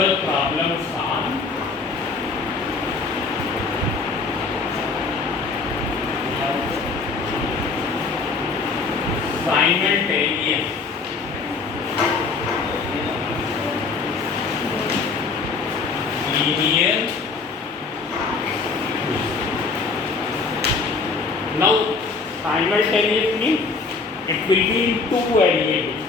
verbal problems on simultaneous linear. Now simultaneous means it will be in two variables.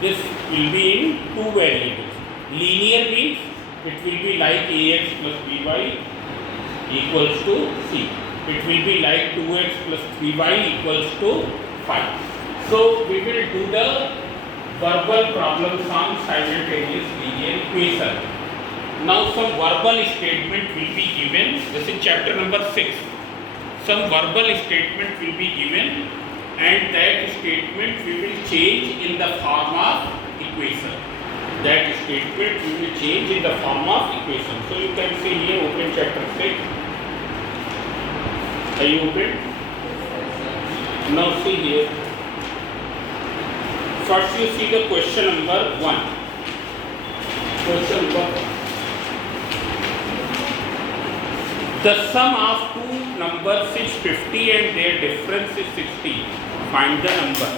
This will be in two variables. Linear means it will be like ax plus by equals to c. It will be like 2x plus 3y equals to 5. So we will do the verbal problems on simultaneous linear equation. Now some verbal statement will be given. This is chapter number 6. Some verbal statement will be given, and that statement we will change in the form of equation. That statement we will change in the form of equation. So you can see here, open chapter 6. Are you open? Now see here. First you see the question number 1. Question number 1. The sum of two numbers is 50 and their difference is 60. Find the number.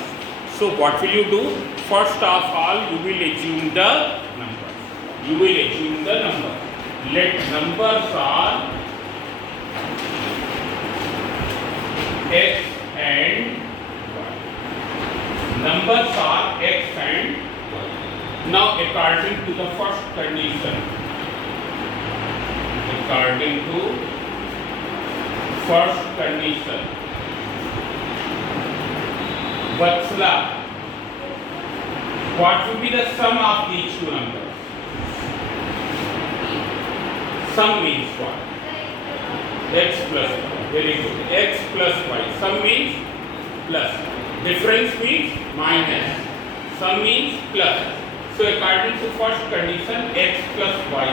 So what will you do? First of all, you will assume the number. You will assume the number. Let numbers are x and y. Numbers are x and y. Now according to the first condition, according to first condition, Vatsala, what will be the sum of these two numbers? Sum means what? X plus y. Very good. X plus y. Sum means plus. Difference means minus. Sum means plus. So according to first condition, x plus y,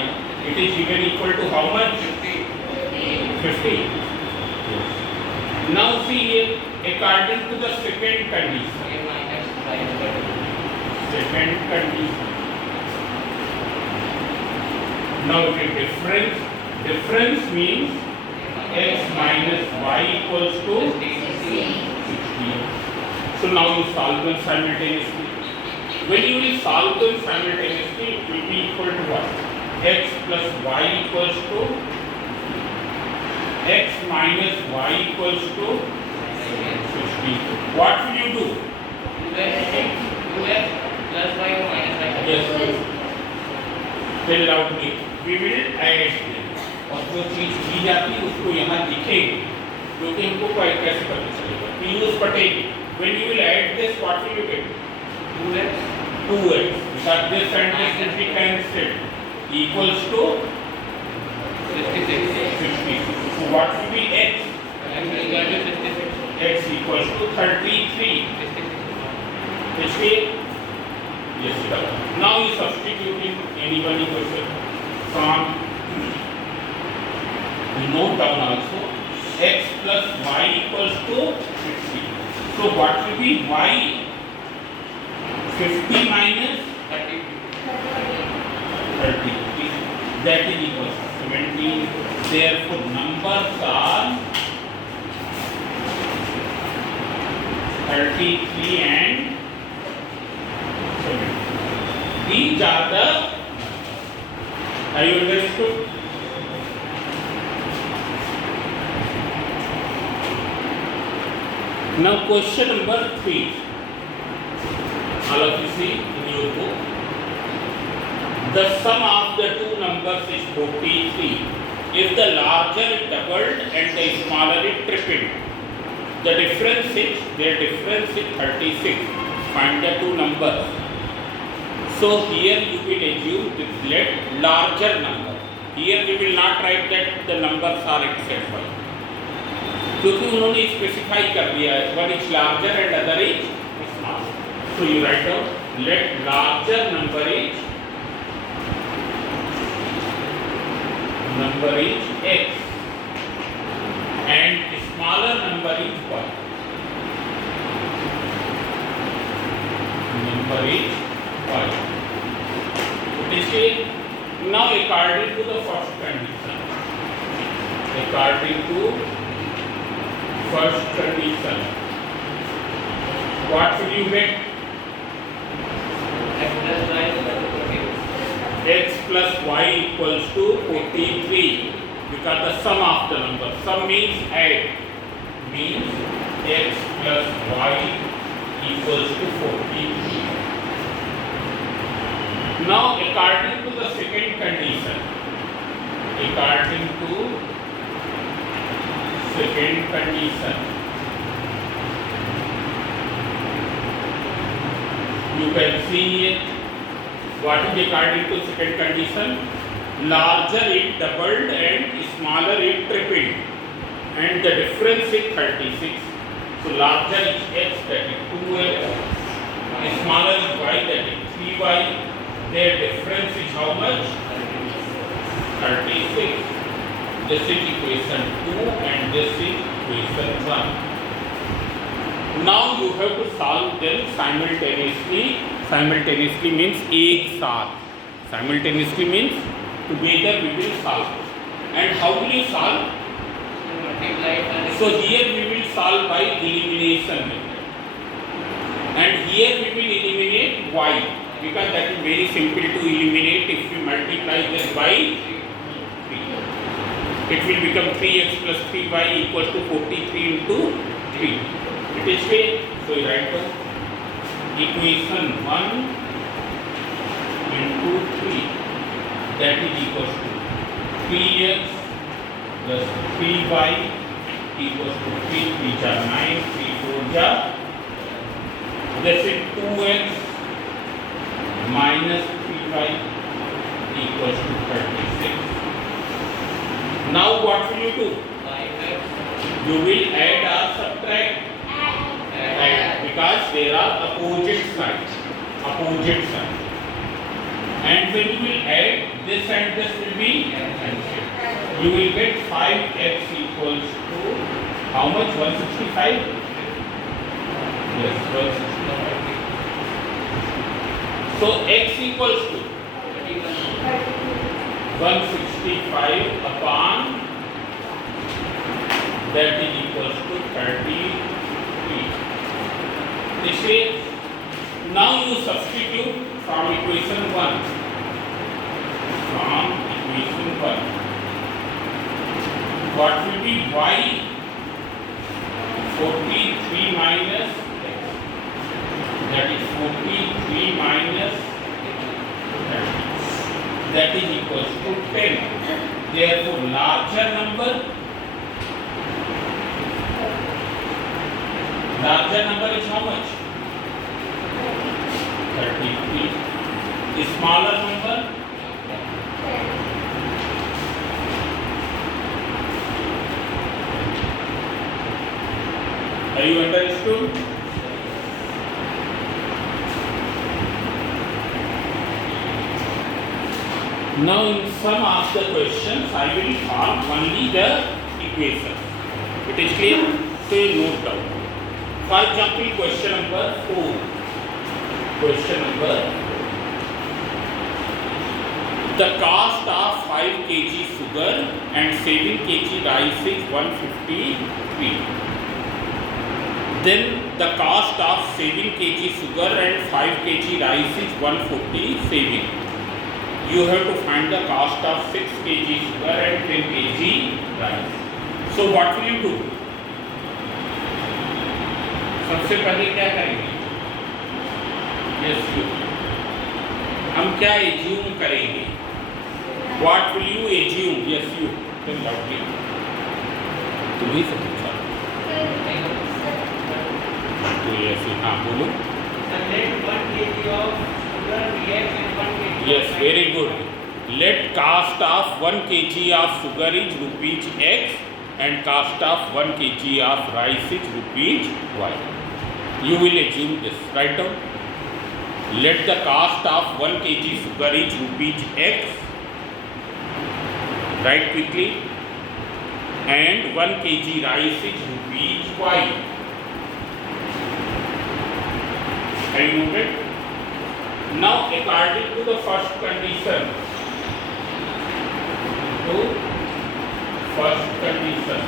it is given equal to how much? 50. Now see here, according to the second condition. Second condition. Now the difference means x minus y equals to 60. So now you solve them simultaneously. When you will solve them simultaneously, it will be equal to what? X plus y equals to x minus y equals to 60. What will you do? 2x plus y or minus y. Yes. Tell loudly. We will add them. और जो चीज दी जाती है उसको यहाँ लिखेंगे, क्योंकि हमको कैसे पता चलेगा? Piyush Patel. When you will add this, what will you get? 2x. 2x. Because this and this will be cancelled. Equals to 66. 60. So what will be x? X equals to 33. Which means, yes, sir. Now you substitute in anyone equation from, you note down also, x plus y equals to 60. So what will be y? 50 minus 30. That is equal to 17. Therefore, numbers are 33 and 70. These are the. Are you understood? Now, question number 3. All of you see in your book. The sum of the two numbers is 43. If the larger doubled and the smaller is tripled, their difference is 36. Find the two numbers. So here you will assume this larger number. Here we will not write that the numbers are x and y, क्योंकि उन्होंने specify कर दिया है, one is larger and other is smaller. So you write down, let larger number is x and smaller number is y. Number is y. It is Now according to the first condition, what will you get? X plus y equals to 43, because the sum of the number. Sum means add, means x plus y equals to 43. Now according to the second condition, you can see here what is according to second condition. Larger it doubled and smaller it tripled, and the difference is 36. So larger is x, that is 2x, smaller is y, that is 3y. Their difference is how much? 36. This is equation 2 and this is equation 1. Now you have to solve them simultaneously. Simultaneously means ek saath. Simultaneously means together we will solve. And how will you solve? So here we will solve by elimination method. And here we will eliminate y, because that is very simple to eliminate. If we multiply this by 3, it will become 3x plus 3y equals to 43 into 3. It is clear. So you write down equation 1 into 3, that is equals to 3x plus 3y equals to 3 3 are 9, 3 4 are. This is 2x minus 3y equals to 36. Now what will you do? You will add or subtract? Add, because there are opposite sides. And when you will add, this and this will be cancelled. You will get 5x equals to how much? 165? Yes, 165. So x equals to 165 upon, that is equals to 33. This is, now you substitute from equation 1. What will be y? 43 minus x. That is 43 minus 30. That is equals to 10. Therefore, larger number is how much? 33. Smaller number? Are you understood? Now in some of the questions I will solve only the equation. It is clear? So you note down. For example, question number 4. The cost of 5 kg sugar and 7 kg rice is 153. Then the cost of 7 kg sugar and 5 kg rice is 147. You have to find the cost of 6 kg sugar and 10 kg rice. So what will you do? सबसे पहले क्या करेंगे? Yes, you. हम क्या assume करेंगे? What will you assume? Yes, you. Then loudly. तुम्ही सब पूछा. तो yes, हाँ बोलो. Let 1 kg of sugar be x and 1 kg. Yes, very good. Let cost of 1 kg of sugar is rupees x and cost of 1 kg of rice is rupees y. You will assume this. Write down. Let the cost of 1 kg sugar is rupees x. Write quickly. And 1 kg rice is rupees y. Have you noted? Now according to the first condition, to first condition.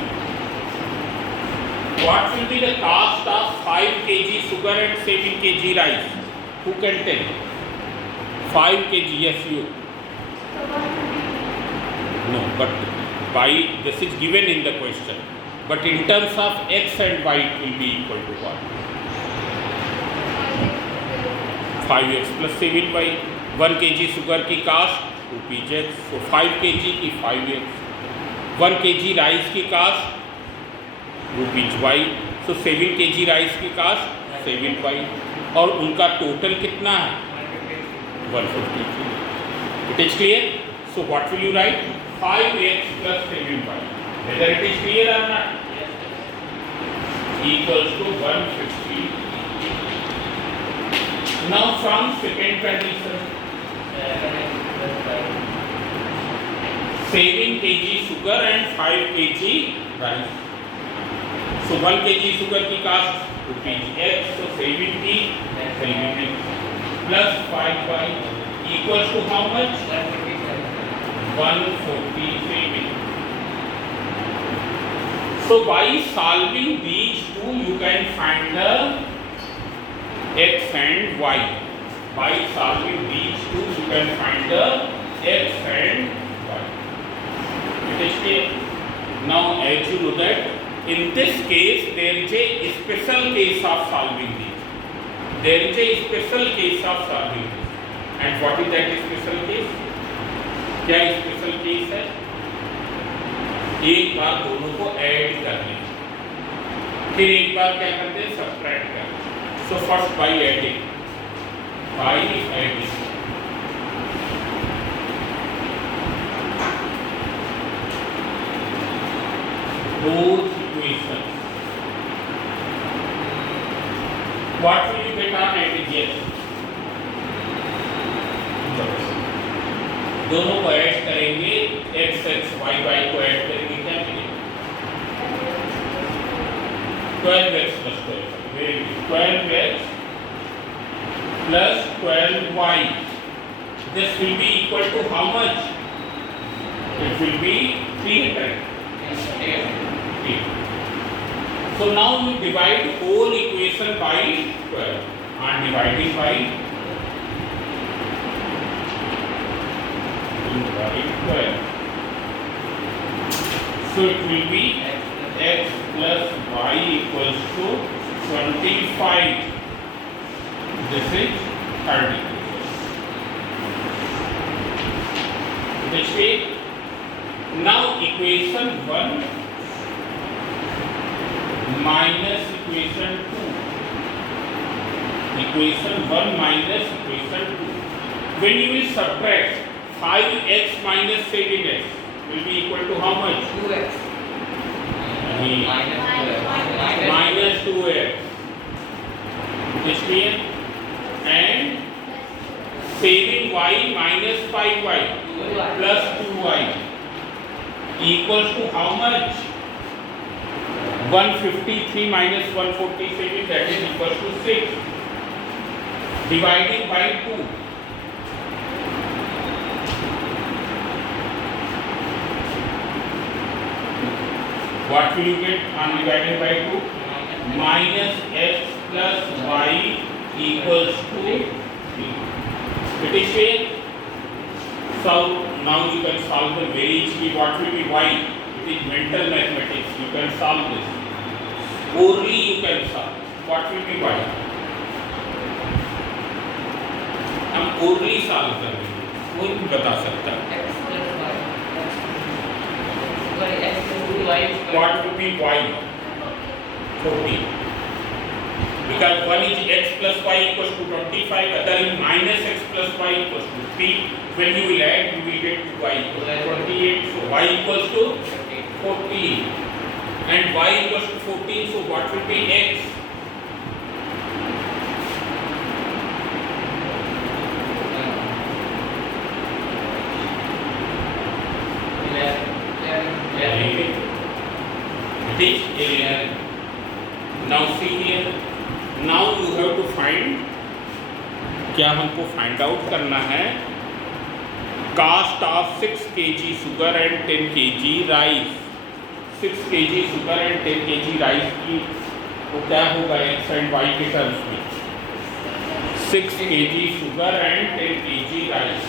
What will be the cost of 5 kg sugar and 7 kg rice? Who can tell? 5 kg, yes, you. No, but by this is given in the question. But in terms of x and y, it will be equal to what? 5x plus 7y. 1 kg sugar की cost rupees X, so 5 kg की 5x. 1 kg rice की cost rupees Y, so 7 kg rice की cost 7y. और उनका total कितना है? 153. It is clear? So what will you write? 5x plus 7y. Whether it is clear or not? Equals to 150. Now from second condition, 7 kg sugar and 5 kg rice. So 1 kg sugar की cost rupees x, so 70 plus 5y equals to how much? 147. So by solving these two, you can find the x and y. By solving these two, you can find the x and y. It is clear? Now, as you know that in this case there is a special case of solving these. There is a special case of solving this. And what is that special case? क्या special case है? एक बार दोनों को add कर लें, फिर एक बार क्या करते हैं? सब्ट्रैक्ट कर. So first by adding. both equations. What will you get on adding? Yes. दोनों को ऐड करेंगे, x x y y को ऐड करेंगे, क्या मिलेगा? 12x plus 12. Very good. 12x plus 12y. This will be equal to how much? It will be 300. So now we divide whole equation by 12. And dividing by 12. So it will be x plus y equals to 25. This is 30. This way, now equation 1 minus equation 2. Equation 1 minus equation 2. When you will subtract 5x minus 7x will be equal to how much? 2x. Minus 2x. Is clear? And saving y minus 5y plus 2y equals to how much? 153 minus 147, that is equals to 6. Dividing by 2. What will you get on dividing by 2? Minus x plus y equals to 3. It is clear? So now you can solve the very easily. What will be y? It is mental mathematics. You can solve this. Orally you can solve. What will be y? हम orally solve करेंगे. कोई भी बता सकता है. What will be y? 14. Because one is x plus y equals to 25, other is minus x plus y equals to 3. When you will add, you will get y equals to 28. So y equals to 14. And y equals to 14, so what will be x? It is 11. Now see here. Now you have to find, क्या हमको find out करना है cost of 6 kg sugar and 10 kg rice, 6 kg sugar and 10 kg rice की तो क्या होगा X and Y के terms में? 6 kg sugar and 10 kg rice.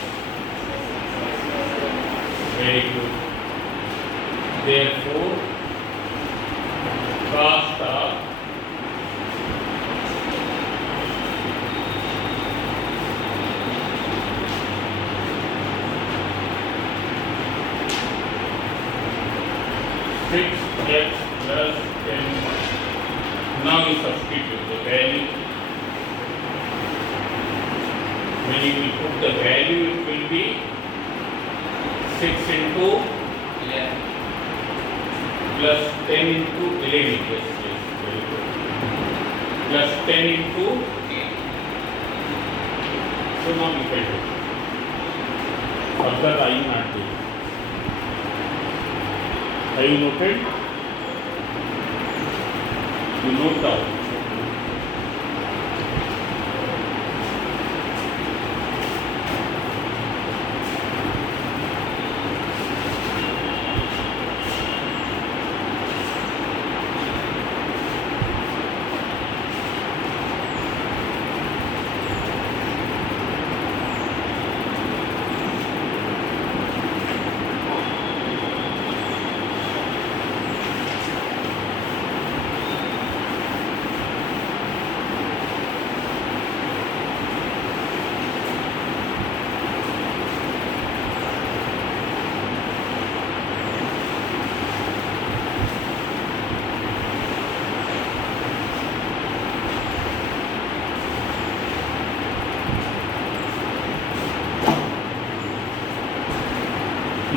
Very good. Therefore cost of 6x plus 10y. Now you substitute the value. When you will put the value, it will be 6 into 11 plus 10 into 11. Yes, yes, very good. Plus 10 into 8. So now you can do. Further I am not doing. Have you noted? You note down.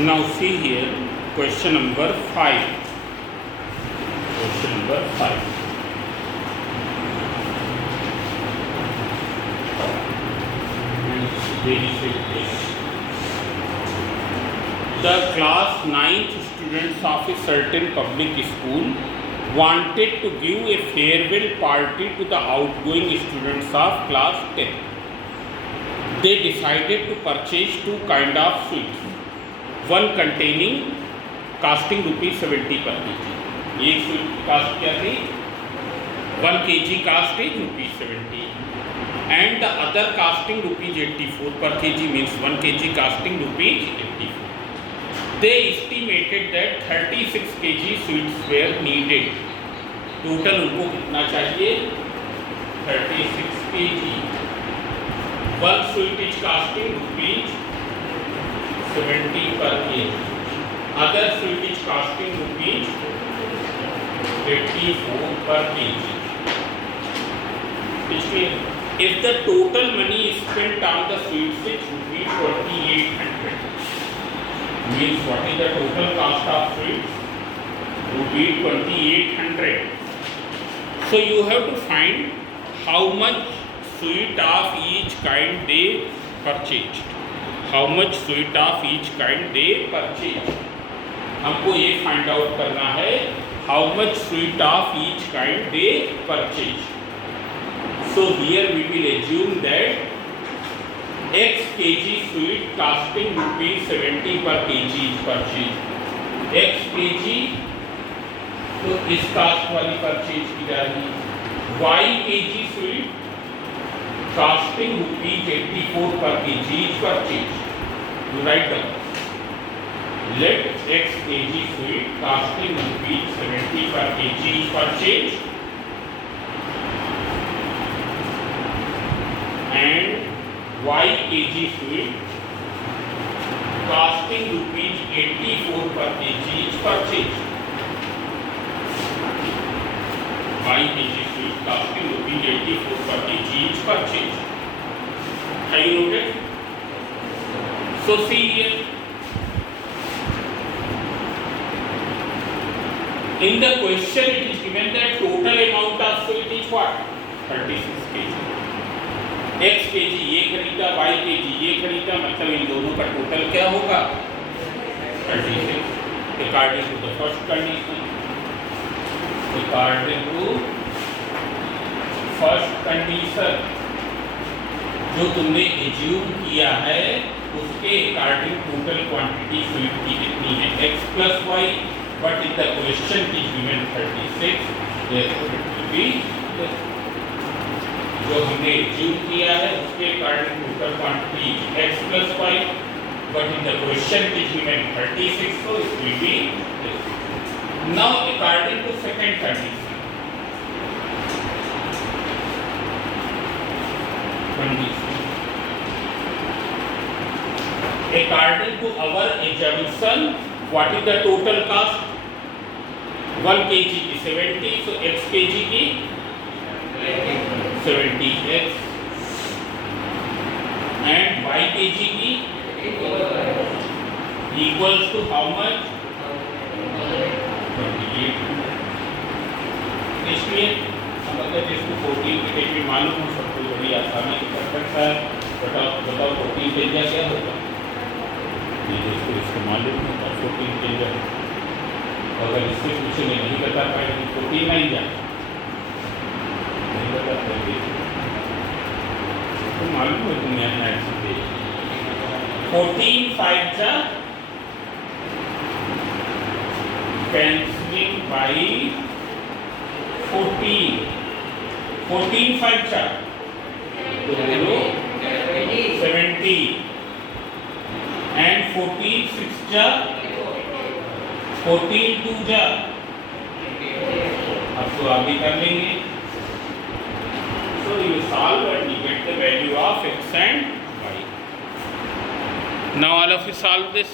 Now see here, question number 5. Question number 5. The class 9th students of a certain public school wanted to give a farewell party to the outgoing students of class 10. They decided to purchase two kind of sweets. One containing costing ₹70 per kg. एक sweet cost क्या थी? 1 kg cost is ₹70 and the other costing ₹84 per kg, means 1 kg costing ₹84. They estimated that 36 kg sweets were needed. Total उनको कितना चाहिए? 36 kg. One sweet is costing ₹70 per kg. Other sweet is costing ₹84 per kg. If the total money spent on the sweets is ₹2,800, means what is the total cost of sweets? ₹2,800. So you have to find how much sweet of each kind they purchased. How much sweet of each kind they purchased. हमको ये find out करना है how much sweet of each kind they purchased. So here we will assume that x kg sweet costing ₹70 per kg is purchased. x kg तो इस cast वाली purchase की जाएगी. y kg sweet costing ₹84 per kg is purchased. You write down. Let x kg sweet costing ₹70 per kg is purchased and y kg sweet costing ₹84 per kg is purchased. Y kg sweet costing ₹84 per kg is purchased. Have you noted? So see here. In the question it is given that total amount of sweet is what? 36 kg. x kg ये खरीदा, y kg ये खरीदा, मतलब इन दोनों का total क्या होगा? 36. According to the first condition. According to first condition, जो तुमने एज्यूम किया है उसके अकॉर्डिंग टोटल क्वांटिटी फ्लूइड की कितनी है x plus y, but in the question की given 36, therefore it will be जो हमने ज्यूम किया है उसके according total quantity x plus y, but in the question की given 36, so it will be this. Now according to second condition, according to our assumption, what is the total cost? 1 kg की 70, so x kg की 70x and y kg की equals to how much? 28. इसलिए हम अगर इसको 14 के लिए मालूम हो सबको बड़ी आसानी से कर सकता है। बताओ 14 के लिए क्या होगा? जिसको इसको मालूम होगा 14 के लिए, अगर इससे पूछेंगे नहीं बता पाएंगे तो 14 नहीं जाए, नहीं बता पाएंगे तो मालूम है दुनिया में ऐसे 14 5 जा कैंसलिंग बाई 14 5 जा तो 70 and 14 6 जा 14 2 जा, अब तो आगे कर लेंगे। So you solve and you get the value of x and y. Now all of you solve this.